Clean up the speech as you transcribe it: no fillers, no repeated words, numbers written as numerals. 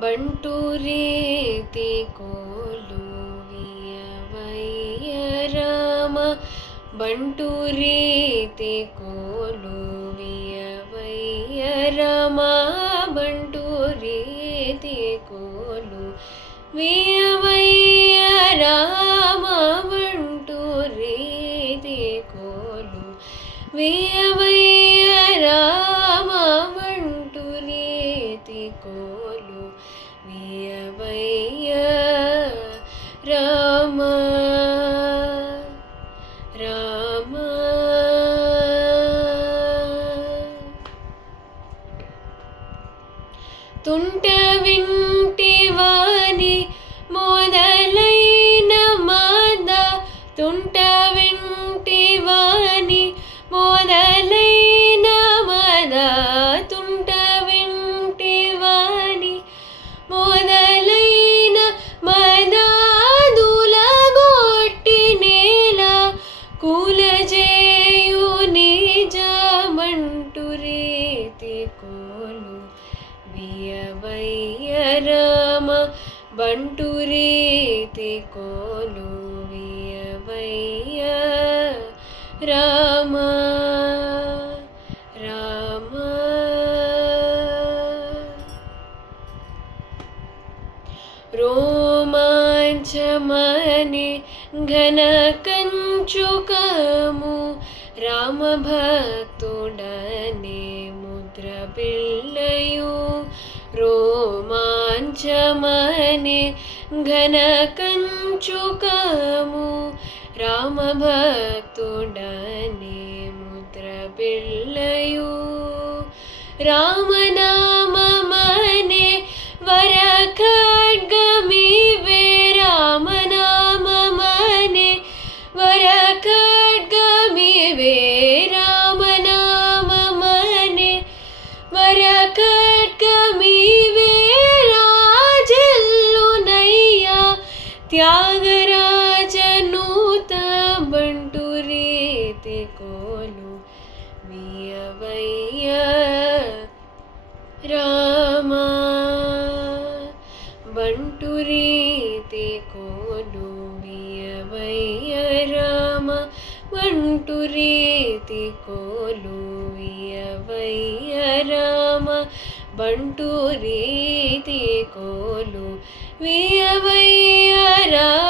ಬಂಟು ರೀತಿ ಕೋಲು ವಿಯವಯ್ಯ ರಾಮ ಬಂಟು ರೀತಿ ಕೋಲು ವಿಯವಯ್ಯ ರಾಮ ಬಂಟು ರೀತಿ ಕೋಲು ವಿಯವಯ್ಯ ರಾಮ ಬಂಟು ರೀತಿ ಕೋಲು ವಿಯವಯ್ಯ ರಾಮ ಬಂಟು ರೀತಿ ಕೋಲು ವಿಯವಯ್ಯ ರಾಮ ರಾಮ తుంట వింటివాని మొదలైన మాద తుంట వింటివాని మొదలైన మాద తుంట వింటివాని మొదలైన మదాదులగొట్టి నేల కూలజేయు నిజమంటు రీతి కోలు విಯವయ్య రామ బంటు రీతి కోలు విಯವయ్య రామ రామ రోమాంచమనే ఘన కంచుకము రామ భక్తుడనే ముద్ర పిల్లయు రోమాంచమనే ఘన కంచుకము రామ భక్తుడనే ముద్ర పిల్లయు రామనామమనే వర ఖడ్గమివే రామనామమనే వర ఖడ్గమివే రామనామమనే వర ఖడ్గమివే రాజల్లునయ్యా త్యాగరాజనూత బంటు రీతి కోలు విಯವయ్య రామ బంటు రీతి కోలు విಯವయ్య రామ బంటు రీతి కోలు విಯವయ్య రామ బంటు రీతి కోలు విಯವయ్య రామ